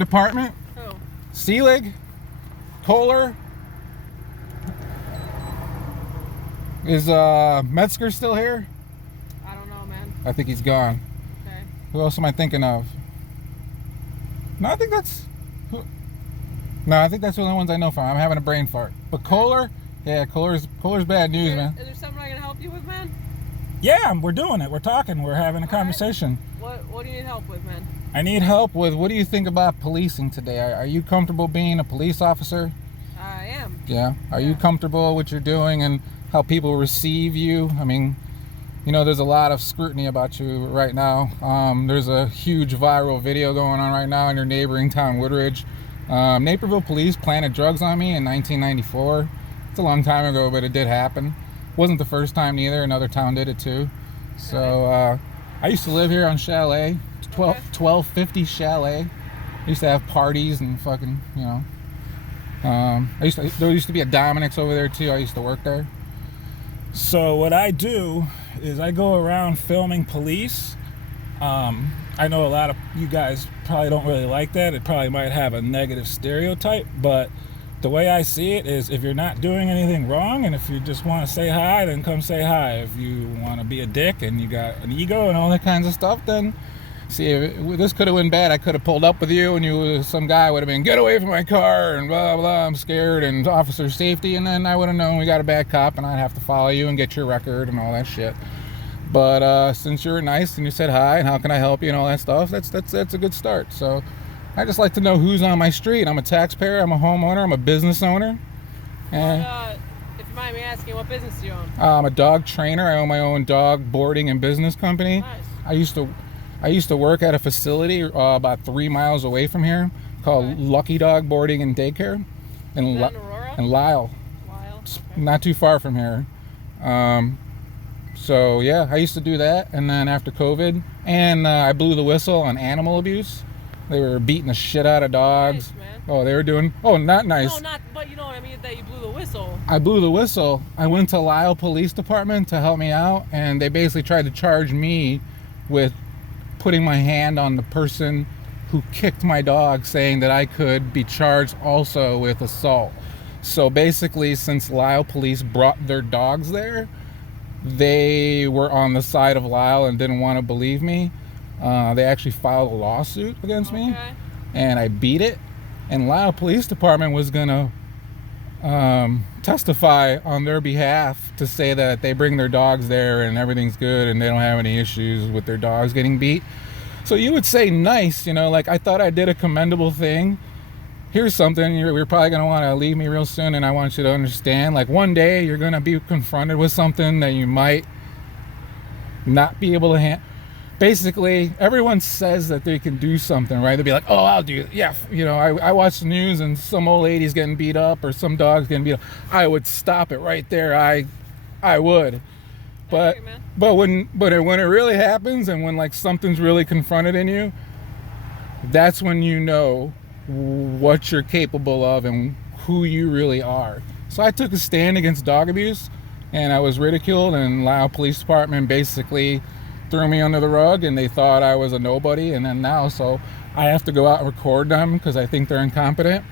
department. Who? Seelig, Kohler. Is Metzger still here? I don't know, man. I think he's gone. Okay. Who else am I thinking of? No, I think that's the only ones I know from. I'm having a brain fart. But Kohler, yeah, Kohler's bad news, man. Is there something I can help you with, man? Yeah, we're doing it. We're talking. We're having a conversation. Right. What do you need help with, man? I need help with, what do you think about policing today? Are you comfortable being a police officer? I am. Yeah. Are you comfortable with what you're doing and how people receive you? I mean, you know, there's a lot of scrutiny about you right now. There's a huge viral video going on right now in your neighboring town, Woodridge. Naperville police planted drugs on me in 1994. It's a long time ago, but it did happen. Wasn't the first time neither. Another town did it too. So I used to live here on Chalet, 1250 Chalet. I used to have parties and fucking, you know. There used to be a Dominic's over there too. I used to work there. So what I do is I go around filming police. I know a lot of you guys probably don't really like that. It probably might have a negative stereotype, but the way I see it is, if you're not doing anything wrong and if you just want to say hi, then come say hi. If you want to be a dick and you got an ego and all that kinds of stuff, then see, if this could have went bad. I could have pulled up with you and some guy would have been, get away from my car and blah, blah, I'm scared, and officer safety, and then I would have known we got a bad cop and I'd have to follow you and get your record and all that shit. But since you were nice and you said hi and how can I help you and all that stuff, that's a good start. So I just like to know who's on my street. I'm a taxpayer, I'm a homeowner, I'm a business owner. And if you mind me asking, what business do you own? I'm a dog trainer. I own my own dog boarding and business company. Nice. I used to work at a facility about 3 miles away from here called Lucky Dog Boarding and Daycare in Lisle. Not too far from here. So yeah, I used to do that, and then after COVID, and I blew the whistle on animal abuse. They were beating the shit out of dogs. Nice, man. Oh, they were doing. Oh, not nice. No, but you know what I mean. That you blew the whistle. I blew the whistle. I went to Lisle Police Department to help me out, and they basically tried to charge me with putting my hand on the person who kicked my dog, saying that I could be charged also with assault. So basically, since Lisle Police brought their dogs there, they were on the side of Lisle and didn't want to believe me. They actually filed a lawsuit against me, and I beat it. And Lisle Police Department was gonna testify on their behalf to say that they bring their dogs there and everything's good and they don't have any issues with their dogs getting beat. So you would say nice, you know, like, I thought I did a commendable thing. Here's something, you're probably going to want to leave me real soon, and I want you to understand, like, one day you're going to be confronted with something that you might not be able to handle. Basically, everyone says that they can do something, right? They'll be like, oh, I'll do it. Yeah, you know, I watch the news and some old lady's getting beat up or some dog's getting beat up. I would stop it right there. I would. But when it really happens, and when like something's really confronted in you, that's when you know what you're capable of and who you really are. So I took a stand against dog abuse, and I was ridiculed, and Lisle Police Department basically threw me under the rug, and they thought I was a nobody. And then now, so I have to go out and record them because I think they're incompetent.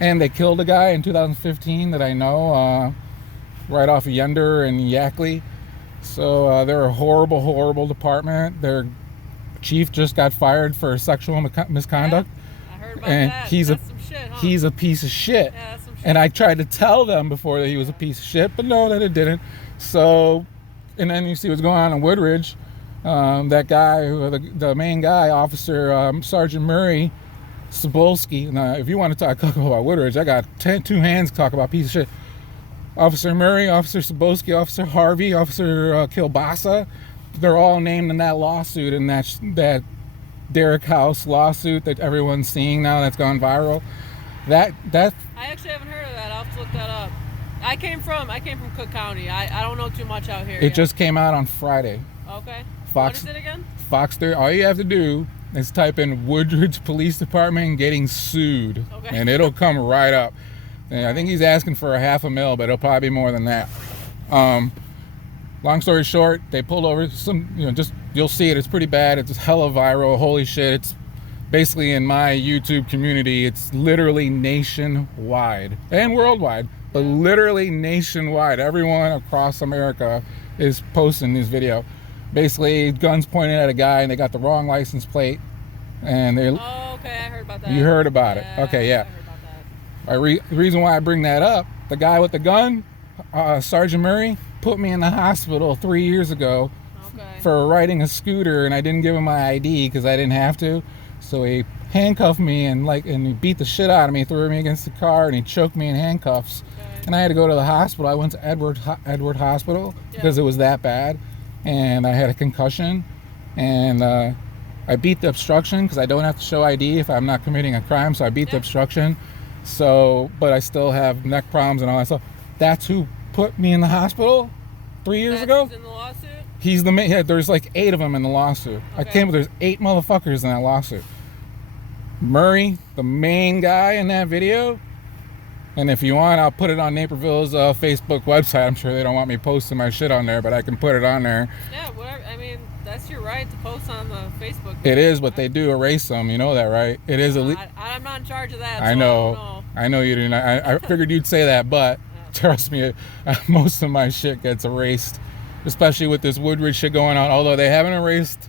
And they killed a guy in 2015 that I know, right off of Yender and Yackley. So they're a horrible, horrible department. Their chief just got fired for sexual misconduct. Yeah, I heard about and that. He's a piece of shit. Yeah, that's some shit. And I tried to tell them before that he was a piece of shit, but no, that it didn't. So, and then you see what's going on in Woodridge. That guy, the main guy, Officer Sergeant Murray, Cybolski. Now, if you want to talk about Woodridge, I got two hands to talk about piece of shit. Officer Murray, Officer Cybolski, Officer Harvey, Officer Kilbasa, they're all named in that lawsuit, and that Derrick House lawsuit that everyone's seeing now that's gone viral. That I actually haven't heard of that. I'll have to look that up. I came from Cook County. I don't know too much out here. It just came out on Friday. Okay. Fox, what is it again? Fox 30. All you have to do is type in Woodridge Police Department getting sued, and it'll come right up. And I think he's asking for $500,000, but it'll probably be more than that. Long story short, they pulled over some, just, you'll see it. It's pretty bad. It's hella viral. Holy shit. basically in my YouTube community, it's literally nationwide and worldwide, but literally nationwide. Everyone across America is posting this video. Basically, guns pointed at a guy and they got the wrong license plate, and they. Oh, okay, I heard about that. You heard about it? Okay, yeah. I heard about that. The reason why I bring that up, the guy with the gun, Sargeant Murray, put me in the hospital 3 years ago for riding a scooter, and I didn't give him my ID because I didn't have to. So he handcuffed me and he beat the shit out of me, threw me against the car, and he choked me in handcuffs. And I had to go to the hospital. I went to Edward Hospital because it was that bad, and I had a concussion, and I beat the obstruction because I don't have to show ID if I'm not committing a crime. So I beat the obstruction. So, but I still have neck problems and all that stuff. That's who put me in the hospital 3 years ago. In the lawsuit? He's the main. Yeah, there's like 8 of them in the lawsuit. Okay. There's 8 motherfuckers in that lawsuit. Murray, the main guy in that video. And if you want, I'll put it on Naperville's Facebook website. I'm sure they don't want me posting my shit on there, but I can put it on there. Yeah, whatever. I mean, that's your right to post on the Facebook. It is, but they do erase them. You know that, right? It is I'm not in charge of that. I know. I know you didn't. I figured you'd say that, but trust me, most of my shit gets erased, especially with this Woodridge shit going on. Although they haven't erased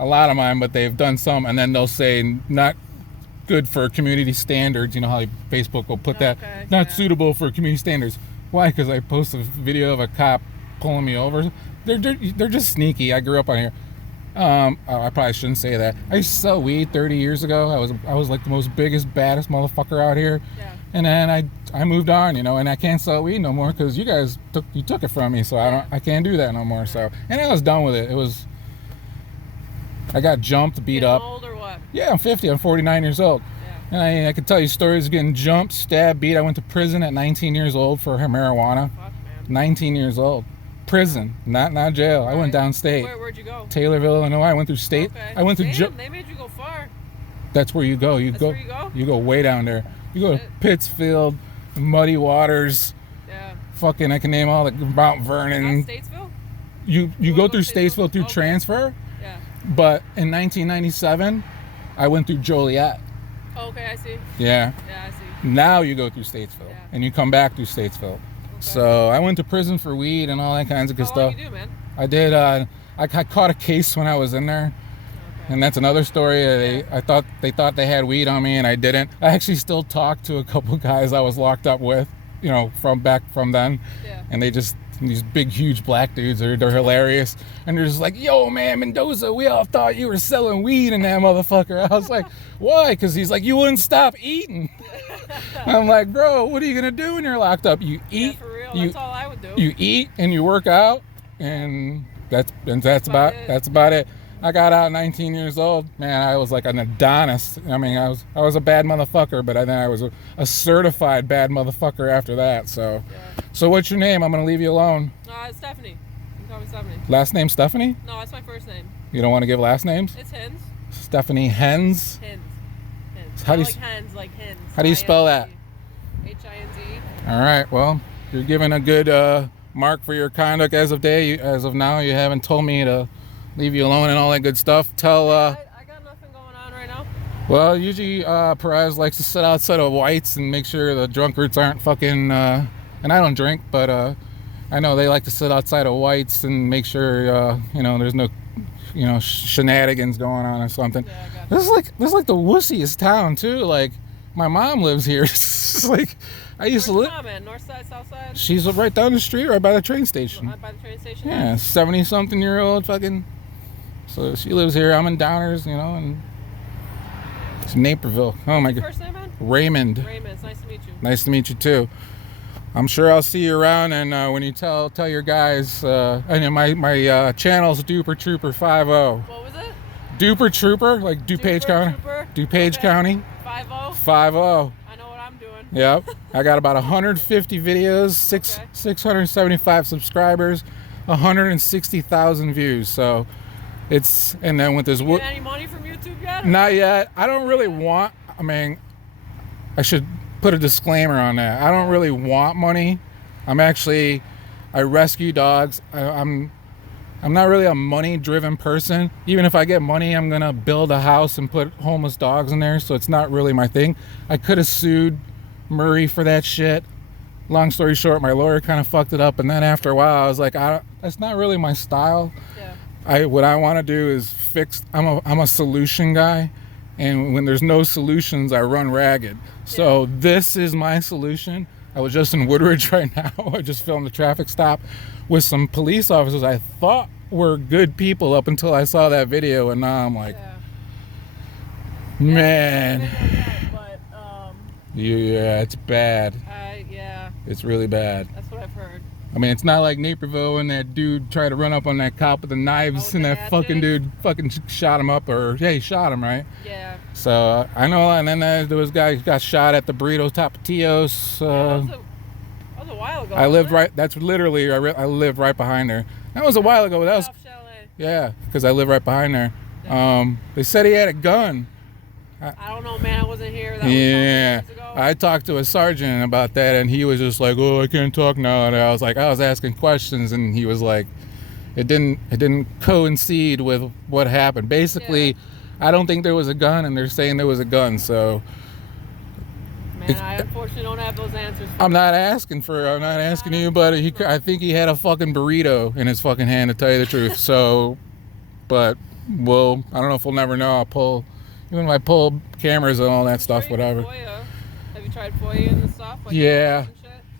a lot of mine, but they've done some, and then they'll say not good for community standards. You know how Facebook will put that not suitable for community standards. Why? Because I posted a video of a cop pulling me over. They're just sneaky. I grew up on here. I probably shouldn't say that. I used to sell weed 30 years ago. I was like the most biggest, baddest motherfucker out here. Yeah. And then I moved on, you know, and I can't sell weed no more because you guys took it from me. So I can't do that no more. So, and I was done with it. I got jumped, beat up. Old or what? Yeah, I'm 50. I'm 49 years old. Yeah. And I could tell you stories of getting jumped, stabbed, beat. I went to prison at 19 years old for marijuana. Fuck, man. 19 years old. Prison, not jail. Right. I went downstate. Where'd you go? Taylorville, Illinois. I went through state. Okay. I went through. Damn, they made you go far. That's where you go. Where you go? You go way down there. You go to Pittsfield, Muddy Waters. Yeah. Fucking, I can name all the Mount Vernon. Not Statesville? You go through Statesville through transfer. Yeah. But in 1997, I went through Joliet. Okay, I see. Yeah. Yeah, I see. Now you go through Statesville, and you come back through Statesville. So I went to prison for weed and all that kinds of good stuff. How long you do, man? I did. I caught a case when I was in there, and that's another story. They thought they had weed on me, and I didn't. I actually still talk to a couple guys I was locked up with, you know, from then. Yeah. And these big, huge black dudes. They're hilarious, and they're just like, "Yo, man, Mendoza, we all thought you were selling weed in that motherfucker." I was like, "Why?" Because he's like, "You wouldn't stop eating." I'm like, "Bro, what are you gonna do when you're locked up? You eat." Yeah, for real. That's all I would do. You eat and you work out, and that's about it. I got out 19 years old. Man, I was like an Adonis. I mean, I was a bad motherfucker, but then I was a certified bad motherfucker after that. So, So what's your name? I'm gonna leave you alone. It's Stephanie. You can call me Stephanie. Last name Stephanie? No, that's my first name. You don't want to give last names? It's Himz. Stephanie Himz. Himz. How do you Hens, like hens. How do you spell that? Hinz. All right. Well, you're given a good mark for your conduct as of now. You haven't told me to leave you alone and all that good stuff. I got nothing going on right now. Well, usually Perez likes to sit outside of White's and make sure the drunkards aren't fucking. And I don't drink, but I know they like to sit outside of White's and make sure there's no shenanigans going on or something. Yeah, this is like the wussiest town too. Like my mom lives here. It's like I used to live. Where's your mom at? North side, south side? She's right down the street, right by the train station. Right by the train station? Yeah, 70-something-year-old fucking. So she lives here. I'm in Downers, and it's Naperville. Oh my God. What's your first name, man? Raymond. Raymond, it's nice to meet you. Nice to meet you too. I'm sure I'll see you around, and when you tell your guys, and my channel's Duper Trooper 50. What was it? Duper Trooper, like DuPage County. DuPage County. 50. 50. I know what I'm doing. Yep. I got about 150 videos, 675 subscribers, 160,000 views. So and then with this. You get any money from YouTube yet? Not yet. I don't really want. I mean, I should put a disclaimer on that. I don't really want money. I rescue dogs. I'm not really a money-driven person. Even if I get money, I'm gonna build a house and put homeless dogs in there, so it's not really my thing. I could have sued Murray for that shit. Long story short, my lawyer kind of fucked it up, and then after a while, I was like, that's not really my style. Yeah. What I want to do is fix. I'm a solution guy, and when there's no solutions, I run ragged. So this is my solution. I was just in Woodridge right now. I just filmed a traffic stop with some police officers I thought were good people up until I saw that video, and now I'm like, man. Yeah, it's bad. Yeah. It's really bad. That's what I've heard. I mean, it's not like Naperville and that dude tried to run up on that cop with the knives and that fucking dude fucking shot him up, or he shot him, right? Yeah. So I know, and then there was a guy who got shot at the burrito potillos. That was a while ago. I lived right. That's literally I lived right behind there. That was a while ago. That was yeah, because I live right behind there. They said he had a gun. I don't know, man. I wasn't here. That yeah, was years ago. I talked to a sergeant about that, and he was just like, "Oh, I can't talk now." And I was asking questions, and he was like, "It didn't coincide with what happened." Basically, I don't think there was a gun, and they're saying there was a gun. So, man, I unfortunately don't have those answers. I'm not asking you, but I think he had a fucking burrito in his fucking hand, to tell you the truth. So, but well, I don't know if we'll never know. Even if I pull cameras and all that stuff, whatever. Have you tried FOIA and stuff? Like yeah.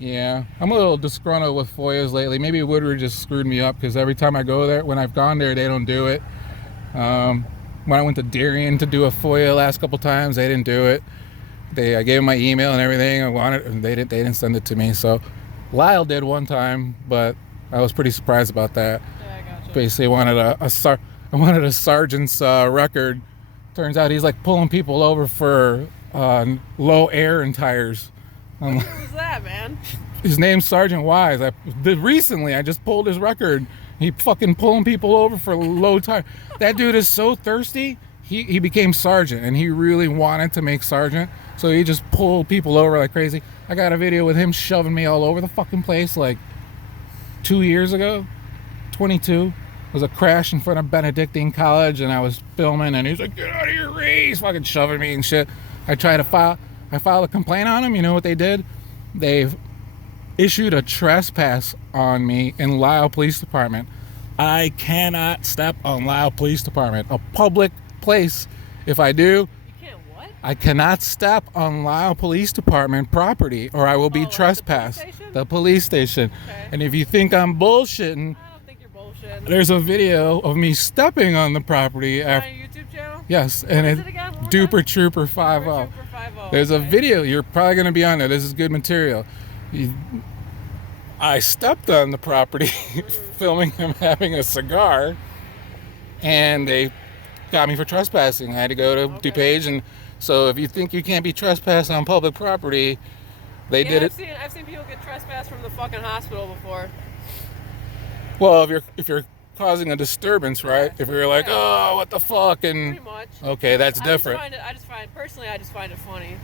Yeah. I'm a little disgruntled with FOIAs lately. Maybe Woodridge just screwed me up, because every time I go there, when I've gone there, they don't do it. When I went to Darien to do a FOIA last couple times, they didn't do it. I gave them my email and everything. And they didn't send it to me. So Lisle did one time, but I was pretty surprised about that. Yeah, I gotcha. Basically, I wanted a sergeant's record. Turns out he's like pulling people over for low air in tires. What was that, man? His name's Sergeant Wise. Recently, I just pulled his record. He fucking pulling people over for low tire. That dude is so thirsty. He became sergeant, and he really wanted to make sergeant. So he just pulled people over like crazy. I got a video with him shoving me all over the fucking place like 2 years ago. 22. Was a crash in front of Benedictine College, and I was filming, and he's like, "Get out of your race," fucking shoving me and shit. I filed a complaint on him. You know what they did? They've issued a trespass on me in Lisle Police Department. I cannot step on Lisle Police Department, a public place. If I do, you can't what? I cannot step on Lisle Police Department property, or I will be trespassed. The police station. Okay. And if you think I'm bullshitting, there's a video of me stepping on the property. On your YouTube channel? Yes, and it's Duper Trooper 50. There's a video. You're probably going to be on it. This is good material. I stepped on the property, filming him having a cigar, and they got me for trespassing. I had to go to DuPage, and so if you think you can't be trespassed on public property, they did it. I've seen people get trespassed from the fucking hospital before. Well, if you're causing a disturbance, right? If you're like, oh, what the fuck, and pretty much. Okay, that's different. I just find it funny.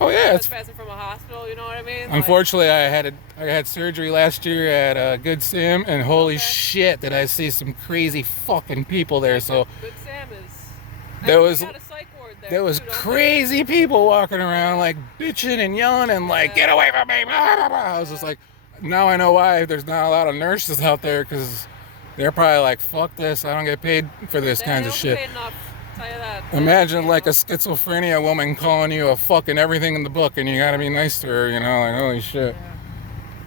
Oh yeah, it's trespassing from a hospital. You know what I mean? Unfortunately, I had surgery last year at Good Sam, and holy shit, did I see some crazy fucking people there. So Good Sam is. There was crazy people walking around like bitching and yelling and like, get away from me! Blah, blah, blah. I was just like. Now I know why there's not a lot of nurses out there, because they're probably like, fuck this, I don't get paid for this kinds of shit. Tell you that. Imagine like a schizophrenia woman calling you a fucking everything in the book, and you gotta be nice to her, you know, like holy shit. Yeah.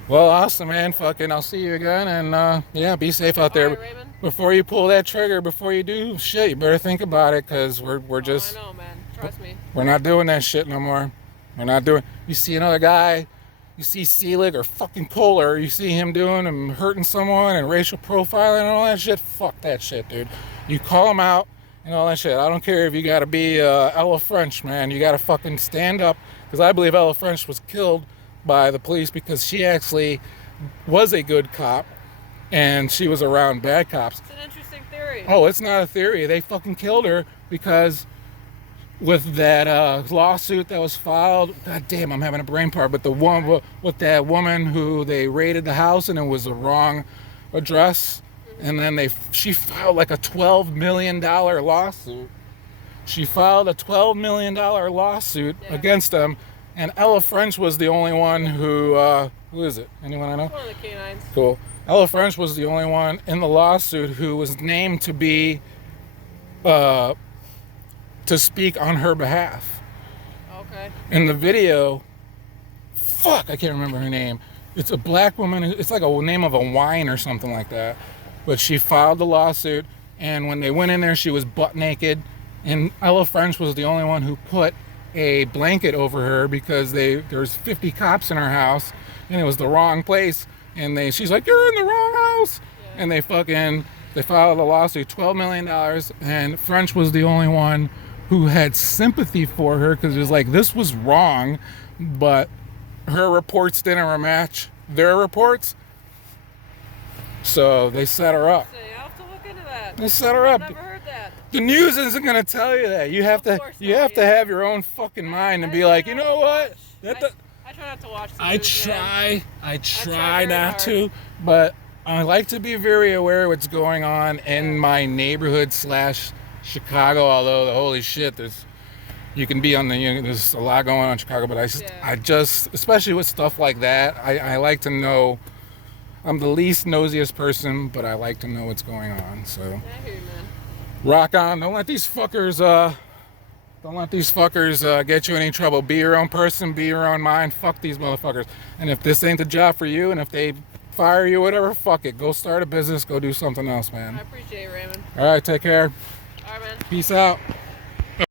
Well, awesome, man. Fucking I'll see you again, and yeah, be safe out there. Right, before you pull that trigger, before you do shit, you better think about it, because we're just I know, man. Trust me. We're not doing that shit no more. We're not doing. You see another guy, you see Selig or fucking Kohler, you see him doing and hurting someone and racial profiling and all that shit, fuck that shit, dude. You call him out and all that shit. I don't care if you gotta be Ella French, man. You gotta fucking stand up, because I believe Ella French was killed by the police because she actually was a good cop and she was around bad cops. It's an interesting theory. Oh, it's not a theory. They fucking killed her because with that lawsuit that was filed, god damn, I'm having a brain fart, but the one with that woman who they raided the house and it was the wrong address, and then she filed like a $12 million lawsuit. She filed a $12 million lawsuit against them, and Ella French was the only one who is it? Anyone I know? One of the canines. Cool. Ella French was the only one in the lawsuit who was named to be, to speak on her behalf. Okay. In the video, I can't remember her name. It's a black woman. It's like a name of a wine or something like that. But she filed the lawsuit, and when they went in there, she was butt naked. And Ella French was the only one who put a blanket over her because there was 50 cops in her house, and it was the wrong place. And she's like, "You're in the wrong house." Yeah. And they filed a lawsuit, $12 million. And French was the only one who had sympathy for her because it was like, this was wrong, but her reports didn't match their reports. So they set her up. I'll have to look into that. They set her up. I've never heard that. The news isn't going to tell you that. You have to have your own fucking mind and be like, you know what? I try not to watch the news, I try not to, but I like to be very aware of what's going on in my neighborhood / Chicago, although holy shit, you can be on there's a lot going on in Chicago, but I just, especially with stuff like that, I like to know. I'm the least nosiest person, but I like to know what's going on, so. I hear you, man. Rock on. Don't let these fuckers get you in any trouble. Be your own person, be your own mind. Fuck these motherfuckers. And if this ain't the job for you, and if they fire you, whatever, fuck it. Go start a business, go do something else, man. I appreciate it, Raymond. All right, take care. All right, man. Peace out.